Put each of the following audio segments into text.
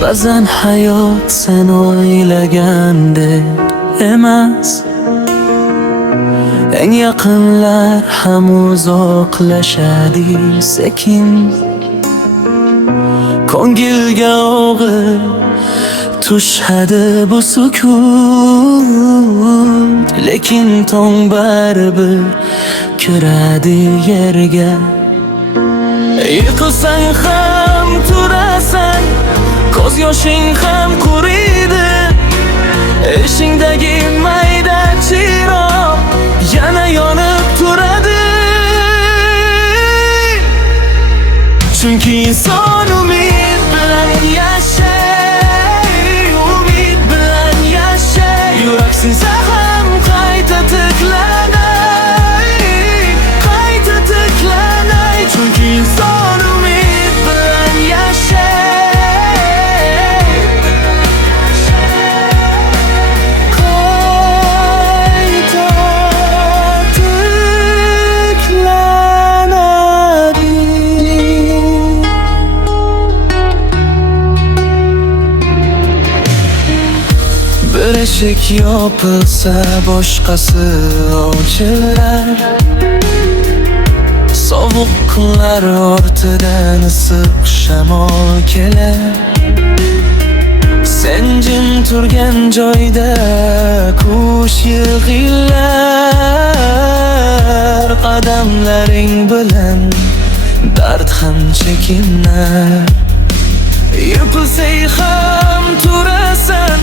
Ba'zan hayot sen o'ylagandek emas, eng yaqinlar ham uzoqlashadi sekin. Ko'ngilga og'ir tushadi bu sukut, lekin tong baribir kiradi yerga. Yiqilsang ham turasan, ko'z yoshing ham quriydi. Ishingdagi mayda chiroq yana yonib turadi. Chunki inson umid bilan yashaydi, umid bilan yashaydi. Yurak sinsa ham qayta tiklanay, qayta tiklanay. Chunki inson umid bilan yashaydi, qayta tiklanadi. Bir eshik yopilsa boshqasi ochilar. Sovuq kunlar ortidan issiq shamol kelar. Sen jim turgan joyda qush yig'illar. Qadamlaring bilan dard ham chekinar. Yiqilsang ham turasan,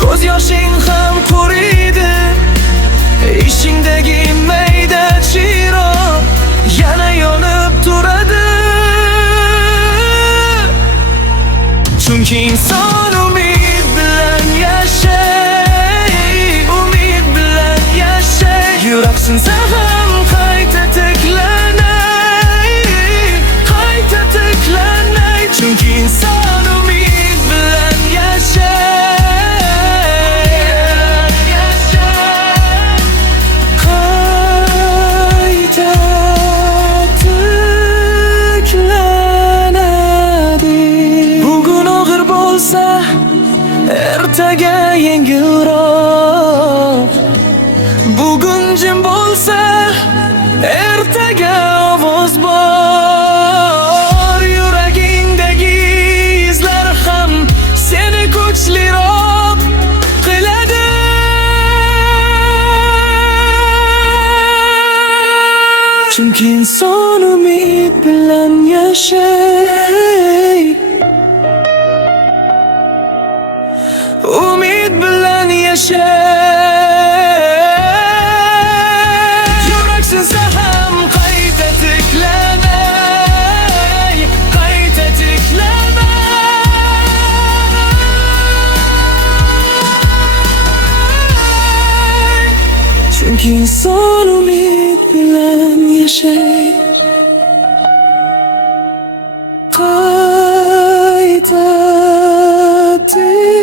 ko'z yoshing ham quriydi. Ishingdagi mayda chiroq yana yonib turadi. Chunki inson umid bilan yashaydi, umid bilan yashaydi. Yurak sinsa ham qayta tiklanay, qayta tiklanay. Chunki inson umid bilan yashaydi, qayta tiklanadi. Bugun og'ir bo'lsa, ertaga yengilroq. Bugun jim bo'lsa, ertaga ovoz bor. Yuragingdagi izlar ham seni kuchliroq qiladi. Chunki inson umid bilan yashaydi, umid bilan yashaydi. Yurak sinsa ham qayta tiklanay, qayta tiklanay. Chunki inson umid bilan yashaydi, qayta tiklanay.